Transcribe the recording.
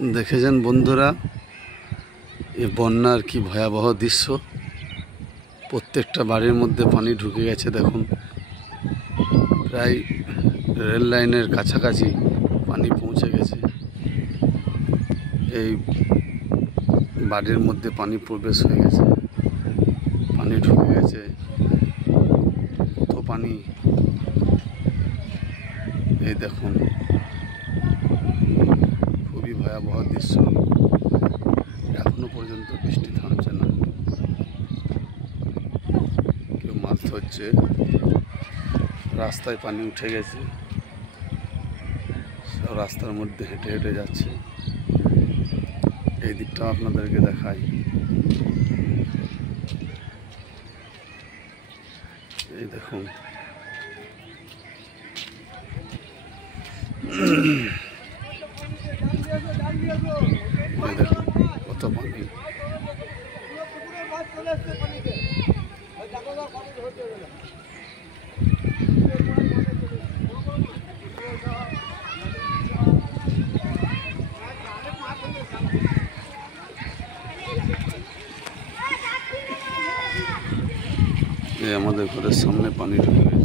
দেখেছেন বন্ধুরা, এই বন্যার কি ভয়াবহ দৃশ্য। প্রত্যেকটা বাড়ির মধ্যে পানি ঢুকে গেছে। দেখুন, প্রায় রেল লাইনের কাছাকাছি পানি পৌঁছে গেছে। এই বাড়ির মধ্যে পানি প্রবেশ হয়ে গেছে, পানি ঢুকে গেছে। কত পানি! এই দেখুন, খুবই ভয়াবহ দৃশ্য। এখনো পর্যন্ত বৃষ্টি থামছে না। কেউ মাছ ধরছে, রাস্তায় পানি উঠে গেছে, সব রাস্তার মধ্যে হেঁটে হেঁটে যাচ্ছে। এই দিকটা আপনাদেরকে দেখাই। এই দেখুন, এই দেখুন কত পানি। আমাদের ঘরের সামনে পানি ঢুকে গেছে।